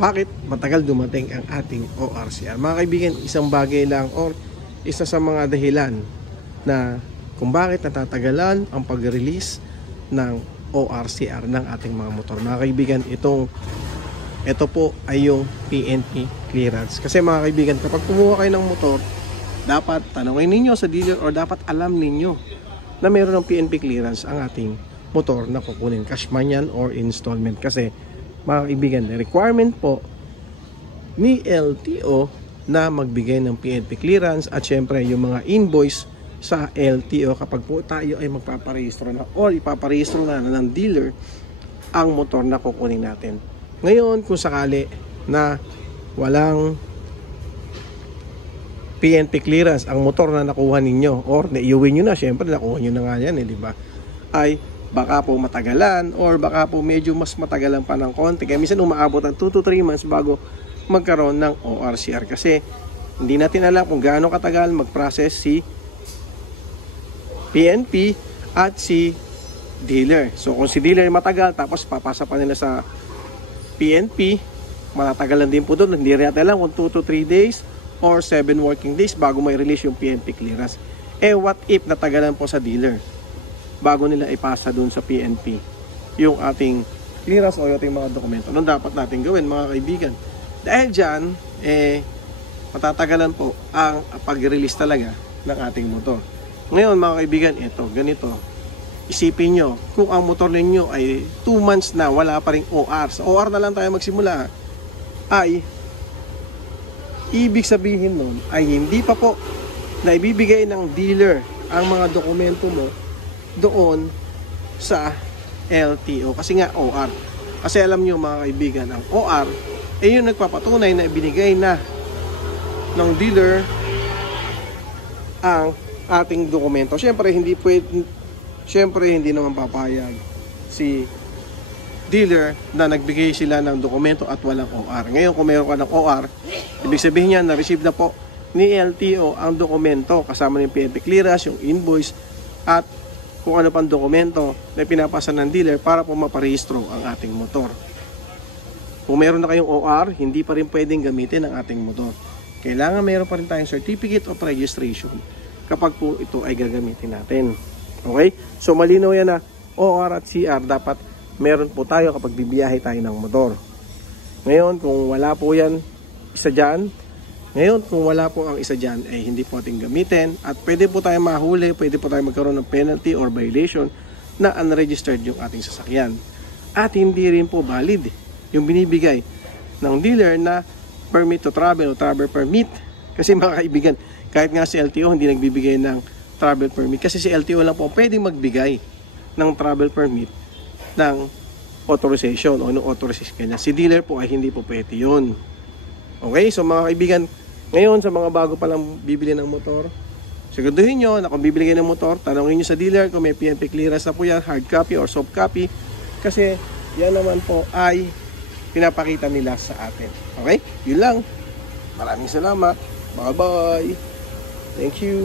bakit matagal dumating ang ating ORCR. Mga kaibigan, isang bagay lang or isa sa mga dahilan na kung bakit natatagalan ang pag-release ng ORCR ng ating mga motor. Mga kaibigan, ito po ay yung PNP clearance. Kasi mga kaibigan, kapag kumuha kayo ng motor, dapat tanongin ninyo sa dealer or dapat alam ninyo na meron ng PNP clearance ang ating motor na kukunin. Cash man yan or installment. Kasi mga kaibigan, requirement po ni LTO na magbigay ng PNP clearance at syempre yung mga invoice sa LTO kapag po tayo ay magpaparehistro na or ipaparehistro na ng dealer ang motor na kukunin natin. Ngayon, kung sakali na walang PNP clearance ang motor na nakuha ninyo or naiuwi nyo na, syempre nakuha nyo na nga yan, di ba? Ay baka po matagalan or baka po medyo mas matagalan pa ng konti. Kaya minsan umaabot ng 2 to 3 months bago magkaroon ng ORCR kasi hindi natin alam kung gaano katagal mag-process si PNP at si dealer. So kung si dealer matagal tapos papasa pa nila sa PNP, matatagalan din po doon. Hindi rin natin alam kung 2 to 3 days or 7 working days bago may release yung PNP clearance. What if natagalan po sa dealer bago nila ipasa doon sa PNP yung ating clearance o yung ating mga dokumento? Anong dapat natin gawin mga kaibigan? Dahil dyan, matatagalan po ang pag-release talaga ng ating motor. Ngayon mga kaibigan, ganito. Isipin nyo, kung ang motor ninyo ay 2 months na wala pa ring OR, sa OR na lang tayo magsimula, ay ibig sabihin nun ay hindi pa po na ibibigay ng dealer ang mga dokumento mo doon sa LTO kasi nga OR. Kasi alam nyo mga kaibigan, ang OR ay yung nagpapatunay na ibinigay na ng dealer ang ating dokumento. Siyempre hindi naman papayag si dealer na nagbigay sila ng dokumento at walang OR. Ngayon kung mayroon ka ng OR, ibig sabihin niya na-receive na po ni LTO ang dokumento kasama ng PNP clearance, yung invoice at kung ano pang dokumento na pinapasa ng dealer para po maparehistro ang ating motor. Kung meron na kayong OR, hindi pa rin pwedeng gamitin ang ating motor. Kailangan meron pa rin tayong certificate of registration kapag po ito ay gagamitin natin. Okay? So malinaw yan na OR at CR dapat meron po tayo kapag bibiyahe tayo ng motor. Ngayon kung wala po yan isa dyan, ang isa dyan ay hindi po ating gamitin at pwede po tayo mahuli, pwede po tayo magkaroon ng penalty or violation na unregistered yung ating sasakyan. At hindi rin po valid yung binibigay ng dealer na permit to travel o travel permit. Kasi mga kaibigan, kahit nga si LTO hindi nagbibigay ng travel permit kasi si LTO lang po pwedeng magbigay ng travel permit ng authorization o ng authorization kanya. Si dealer po ay hindi po pwede yun. Okay, so mga kaibigan, ngayon sa mga bago pa lang bibili ng motor, siguraduhin nyo na kung bibili kayo ng motor, tanongin nyo sa dealer kung may PNP clearance na po yan, hard copy or soft copy, kasi yan naman po ay pinapakita nila sa atin. Okay, yun lang. Maraming salamat. Bye bye. Thank you.